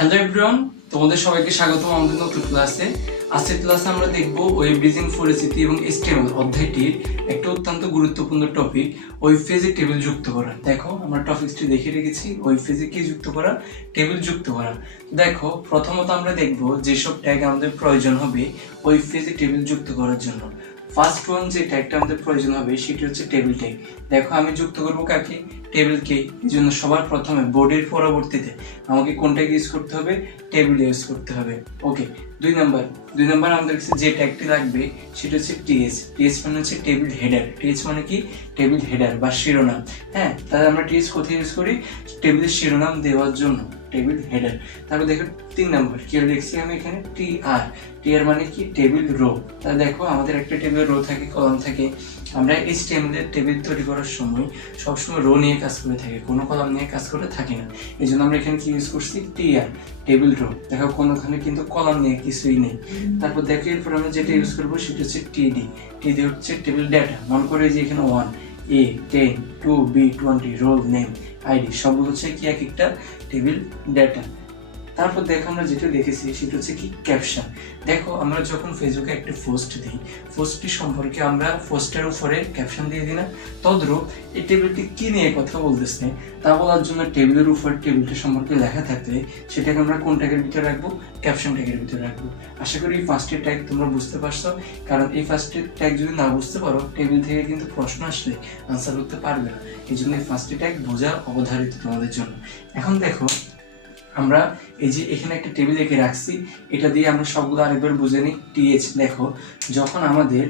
Hello everyone, তোমাদের সবাইকে স্বাগতম আমাদের নতুন ক্লাসে। আজকের ক্লাসে আমরা দেখব ওয়েব ব্রিজিং ফোরেসিটি এবং এসটিএমএল অধ্যায়টির একটা অত্যন্ত গুরুত্বপূর্ণ টপিক, ওয়েব পেজে টেবিল যুক্ত করা। দেখো আমরা টপিকটি দেখে রেখেছি, ওয়েব পেজে কি যুক্ত করা, টেবিল যুক্ত করা। দেখো প্রথমত আমরা দেখব যেসব ট্যাগ আমাদের প্রয়োজন হবে ওয়েব পেজে টেবিল যুক্ত করার জন্য। ফার্স্ট ওয়ান যে ট্যাগটা আমাদের প্রয়োজন হবে সেটি হচ্ছে টেবিল ট্যাগ। দেখো আমি যুক্ত করব কাকে, টেবিলকে। এই জন্য সবার প্রথমে বোর্ডের পরবর্তীতে আমাকে কোনটাকে ইউজ করতে হবে, টেবিল ইউজ করতে হবে। ওকে, দুই নাম্বার আমাদের কাছে যে ট্যাগটি লাগবে সেটা হচ্ছে টিএস। টিএস মানে হচ্ছে টেবিল হেডার। টিএস মানে কি, টেবিল হেডার বা শিরোনাম। হ্যাঁ, তাহলে আমরা টিএস কোথায় ইউজ করি, টেবিলের শিরোনাম দেওয়ার জন্য, টেবিল হেডার। তারপর দেখো 3 নম্বর কি লিখছি আমি এখানে, টিআর। টিআর মানে কি, টেবিল রো। তাহলে দেখো আমাদের একটা টেবিল রো থাকে, কলাম থাকে। আমরা এইচটিএমএল এর টেবিল তৈরি করার সময় সবসময় রো নিয়ে কাজ করে থাকি, কোনো কলাম নিয়ে কাজ করে থাকি না। এই জন্য আমরা এখানে কি ইউজ করছি, টিআর, টেবিল রো। দেখো কোনোখানে কিন্তু কলাম নিয়ে কিছুই নেই। তারপর দেখো এরপর আমরা যেটা ইউজ করবো সেটা হচ্ছে টিডি। টিডি হচ্ছে টেবিল ডাটা। মনে করে যে এখানে 1 A 10 2 B 20 role name ID সবগুলো হচ্ছে কি এক একটা টেবিল ডাটা। তারপর দেখো আমরা যেটা দেখেছি সেটা হচ্ছে কি, ক্যাপশন। দেখো আমরা যখন ফেসবুকে একটা পোস্ট দিই, পোস্টটি সম্পর্কে আমরা পোস্টের উপরে ক্যাপশন দিয়ে দিই না। তদ্রূপ এই টেবিলটি কি নিয়ে কথা বলতেছে তা বলার জন্য টেবিলের উপর টেবিলটা সম্পর্কে লেখা থাকলে সেটাকে আমরা কোন ট্যাগের ভিতরে রাখবো, ক্যাপশন ট্যাগের ভিতরে রাখবো। আশা করি এই ফার্স্টের ট্যাগ তোমরা বুঝতে পারছো, কারণ এই ফার্স্টের ট্যাগ যদি না বুঝতে পারো টেবিল থেকে কিন্তু প্রশ্ন আসলে আনসার করতে পারবে না। এই জন্য এই ফার্স্টের ট্যাগ বোঝা অবধারিত তোমাদের জন্য। এখন দেখো আমরা এই যে এখানে একটা টেবিল এঁকে রাখছি, এটা দিয়ে আমরা সবগুলো আরেকবার বুঝে নিই। টিএচ দেখো যখন আমাদের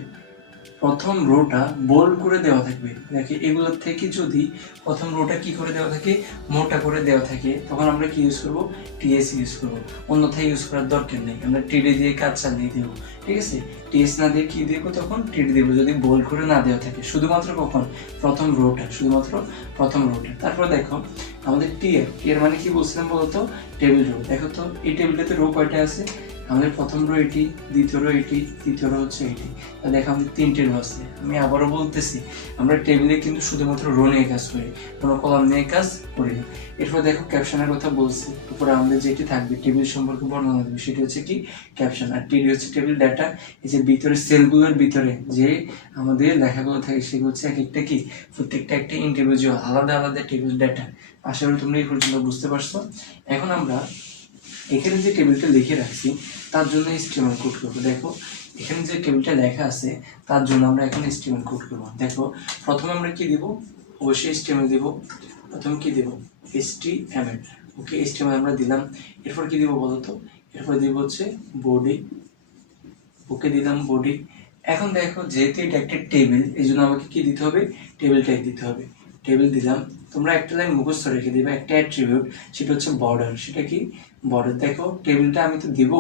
প্রথম রোটা বোল্ড করে দেওয়া থাকবে, দেখে এগুলোর থেকে যদি প্রথম রোটা কি করে দেওয়া থাকে, মোটা করে দেওয়া থাকে, তখন আমরা কি ইউজ করবো, টিএস ইউজ করবো। অন্যথায় ইউজ করার দরকার নেই, আমরা টিডি দিয়ে কাজ চালিয়ে দেবো। ঠিক আছে, টিএস না দিয়ে কি দেবো, তখন টিডি দেবো যদি বোল্ড করে না দেওয়া থাকে, শুধুমাত্র কখন, প্রথম রোটা, শুধুমাত্র প্রথম রোটা। তারপর দেখো আমাদের টিয়ার। টিয়ার মানে কি বলছিলাম বলতো, টেবিল রো। দেখো তো এই টেবিলটাতে রো কয়টা আছে, আমাদের প্রথম রো এটি, দ্বিতীয় রো এটি, তৃতীয় রো হচ্ছে এটি। তাহলে দেখো আমাদের 3টে রো আছে। আমি আবারও বলতেছি, আমরা টেবিলে কিন্তু শুধুমাত্র রো নিয়ে কাজ করি, কোনো কলাম নিয়ে কাজ করি না। এরপর দেখো ক্যাপশনের কথা বলছি, উপরে আমাদের যেটি থাকবে টেবিল সম্পর্কে বর্ণনা দেবে সেটি হচ্ছে কি, ক্যাপশন। আর টিডি হচ্ছে টেবিল ডাটা। এই যে ভিতরে সেলগুলোর ভিতরে যে আমাদের লেখাগুলো থাকে সেগুলো হচ্ছে এক একটা কি, প্রত্যেকটা একটা ইন্ডিভিজুয়াল আলাদা আলাদা টেবিল ডাটা। আশা করি তোমরা এই পর্যন্ত বুঝতে পারছো। এখন আমরা এখানে যে টেবিলটা লিখে রাখছি তার জন্য HTML কোড করবো। দেখো এখানে যে টেবিলটা লেখা আছে তার জন্য আমরা এখন HTML কোড করবো। দেখো প্রথমে আমরা কি দিব, অবশ্যই HTML দিব। প্রথমে কি দিব, HTML। ওকে, HTML আমরা দিলাম। এরপর কি দিব বলতো, এরপর দিব হচ্ছে বডি। ওকে দিলাম বডি। এখন দেখো যেহেতু এটা একটা টেবিল, এই জন্য আমাকে কি দিতে হবে, টেবিল ট্যাগ দিতে হবে। টেবিল দিলাম। তোমরা একটা লাইন মুখস্থ রেখে দিবে, একটা অ্যাট্রিবিউট, সেটা হচ্ছে বর্ডার। সেটা কি, বর্ডার। দেখো টেবিলটা আমি তো দিব,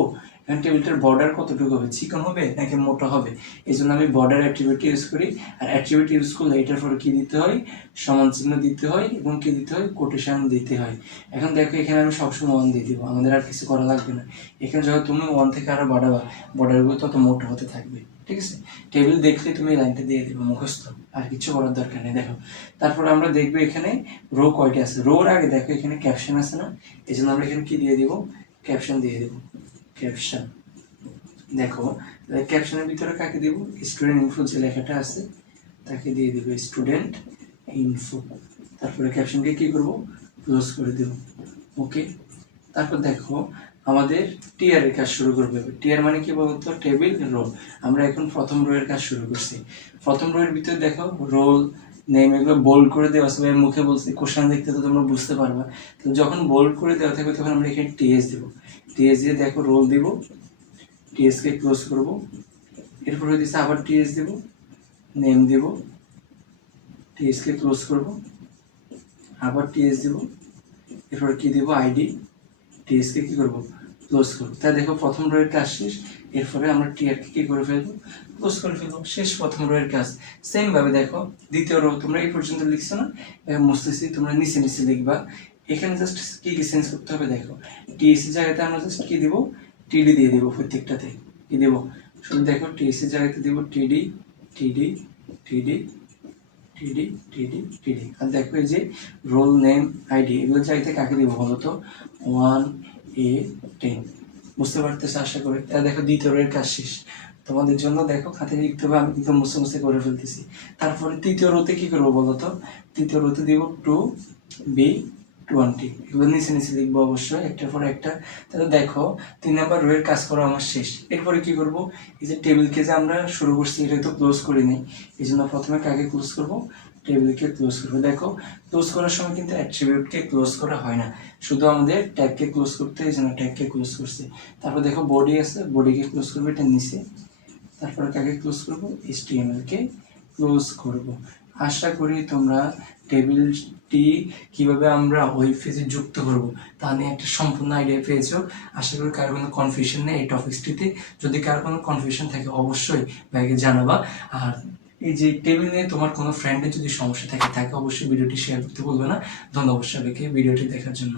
এখন টেবিলটার বর্ডার কতটুকু হবে, চিকন হবে নাকি মোটা হবে, এই জন্য আমি বর্ডার অ্যাট্রিবিউট ইউজ করি। আর অ্যাট্রিবিউট ইউজ করলে এটার পরে কি দিতে হয়, সমান চিহ্ন দিতে হয় এবং কি দিতে হয়, কোটেশন দিতে হয়। এখন দেখো এখানে আমি সবসময় 1 দিয়ে দিব, আমাদের আর কিছু করা লাগবে না। এখানে যখন তুমি 1 থেকে আরো বাড়াবা, বর্ডারগুলো তত মোটা হতে থাকবে। ঠিক আছে, টেবিল দেখলে তুমি লাইনটা দিয়ে দেবে মুখস্থ, আর কিছু করার দরকার নেই। দেখো তারপর আমরা দেখবো এখানে রো কয়টা আছে। রোর আগে দেখো এখানে ক্যাপশন আছে না, এই জন্য আমরা এখানে কি দিয়ে দিব, ক্যাপশন দিয়ে দেব, ক্যাপশন। দেখো ক্যাপশনের ভিতরে কাকে দিব, স্টুডেন্ট ইনফো যে লেখাটা আছে তাকে দিয়ে দিব, স্টুডেন্ট ইনফো। তারপরে ক্যাপশনকে কি করব, ক্লোজ করে দেব। ওকে, তারপর দেখো আমাদের টিআর এর কাজ শুরু করবে। টিআর মানে কি বলতো, টেবিল রো। আমরা এখন প্রথম রো এর কাজ শুরু করছি। প্রথম রো এর ভিতরে দেখো রোল নেম এগুলো বোল্ড করে দেওয়া আছে, মুখে বলছি, কোশ্চেন দেখতে তো তোমরা বুঝতে পারবা। তো যখন বোল্ড করে দেওয়া থাকবে তখন আমরা এখানে টিএস দেব। টিএস দিয়ে দেখো রোল দিব, টিএস কে ক্লোজ করব। এরপরে দিচ্ছে আবার টিএস দেব, নেম দেব, টিএস কে ক্লোজ করব, আবার টিএস দেব। এরপর কি দেব, আইডি, টিএস কে কি করব, ক্লোজ করব। তাই দেখো প্রথম রো এর কাজ শেষ। এরপরে আমরা টিআর কে কি করে ফেলবো, ক্লোজ করে ফেলবো। শেষ প্রথম রো এর কাজ। সেম ভাবে দেখো দ্বিতীয় রো, তোমরা এই পর্যন্ত লিখছো না, মুছতেছি, তোমরা নিচে নিচে লিখবা। এখানে জাস্ট কি কি চেঞ্জ করতে হবে, দেখো টিএসি জায়গাতে আমরা জাস্ট কি দিব, টিডি দিয়ে দিব। প্রত্যেকটাতে কি দেব, শুধু দেখো টিএসি জায়গাতে দিব টিডি, টিডি, টিডি, টিডি, টিডি, টিডি। আর দেখো এই যে রোল নেম আইডি এগুলো চাইতে কাকে দিব বলতো, 1 A10 বুঝতে পারতেছ আশা করি। দেখো দ্বিতীয় রোয়ের কাজ শেষ। তোমাদের জন্য দেখো খাতে লিখতে হবে, আমি কিন্তু মুছে মুছে করে ফেলতেছি। তারপরে তৃতীয় রোতে কি করবো বলো তো? তৃতীয় রোতে দিব 2B20, এগুলো নিচে নিচে লিখবো অবশ্যই একটার পর একটা। তাহলে দেখো 3 নাম্বার রোয়ের কাজ করা আমার শেষ। এরপরে কি করব? এই যে টেবিলকে যে আমরা শুরু করছি এটা তো ক্লোজ করি নাই, এই জন্য প্রথমে কাকে ক্লোজ করব? টেবিলকে ক্লোজ করবো। দেখো ক্লোজ করার সময় কিন্তু অ্যাট্রিবিউটকে ক্লোজ করা হয় না, শুধু আমাদের ট্যাগকে ক্লোজ করতে, এই জন্য ট্যাগকে ক্লোজ করছে। তারপর দেখো বডি আছে, বডিকে ক্লোজ করবো এটা নিচে। তারপরে কাকে ক্লোজ করব? HTML কে ক্লোজ করব। আশা করি তোমরা টেবিলটি কিভাবে আমরা ওয়েব পেজে যুক্ত করব তা নিয়ে একটা সম্পূর্ণ আইডিয়া পেয়েছো। আশা করি কারো কোনো কনফিউশন নেই এই টপিকসটিতে। যদি কারো কোনো কনফিউশন থাকে অবশ্যই ভাইকে জানাবা। আর এই যে টেবিল নিয়ে তোমার কোনো ফ্রেন্ডের যদি সমস্যা থাকে তাকে অবশ্যই ভিডিওটি শেয়ার করতে বলবে না। ধন্যবাদ সবাইকে ভিডিওটি দেখার জন্য।